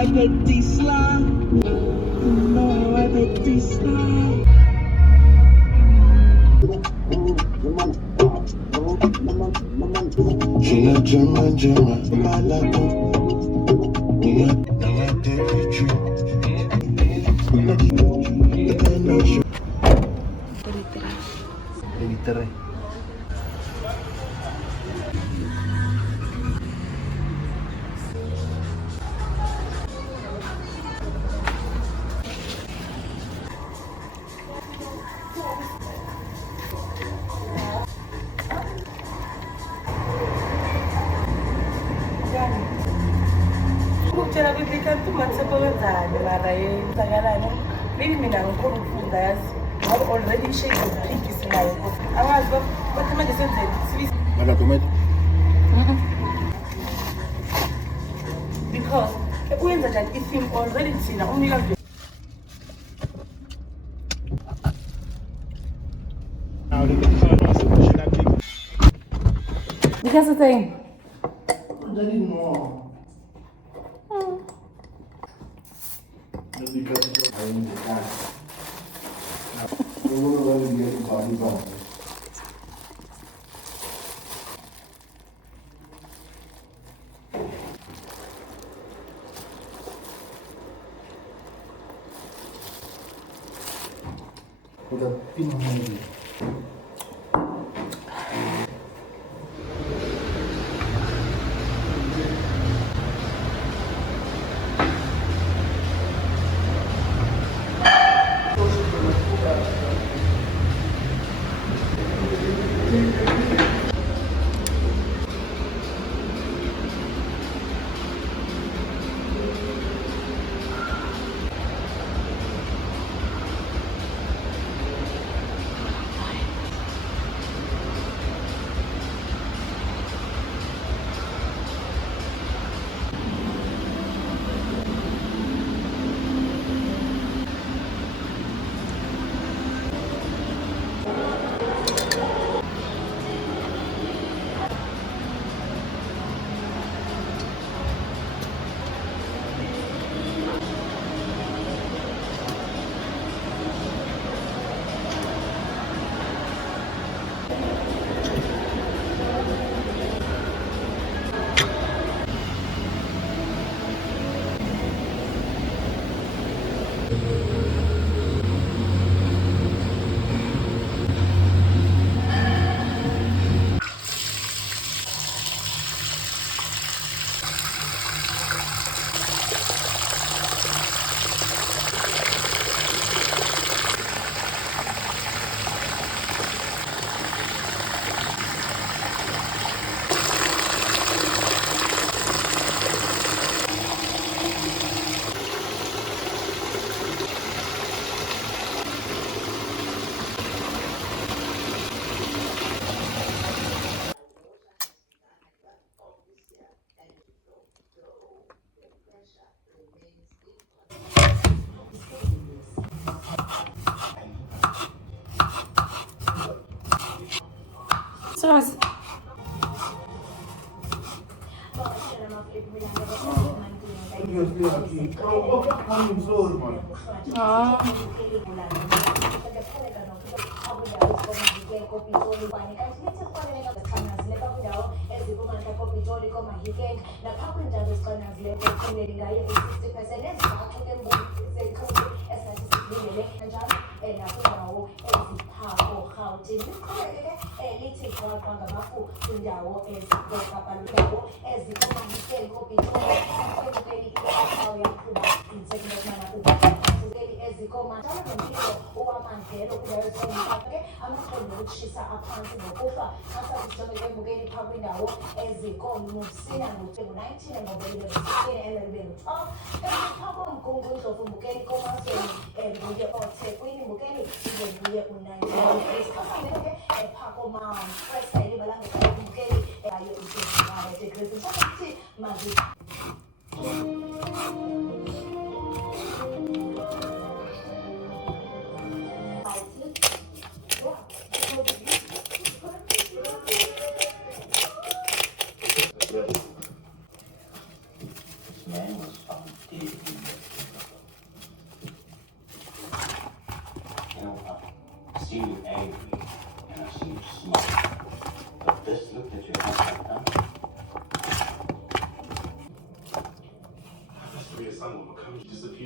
I bet this slide. No, I bet this slide. Gina Gemma Gemma Malato. Yeah, now I did with you. Literal. Ukutshela kwibika tumatsebenzane mara yenzakalani really mina ngikhona ukufunda yazi ngoba already ishake iphiki sinayo awazi bathi manje senzeni Makatomate. because uyenza njani ifilm already thina umnika Because the thing. So man was found dead in West You know, I see you angry and I see you smile. But just look at your house right now. That's where your son will come. He disappeared.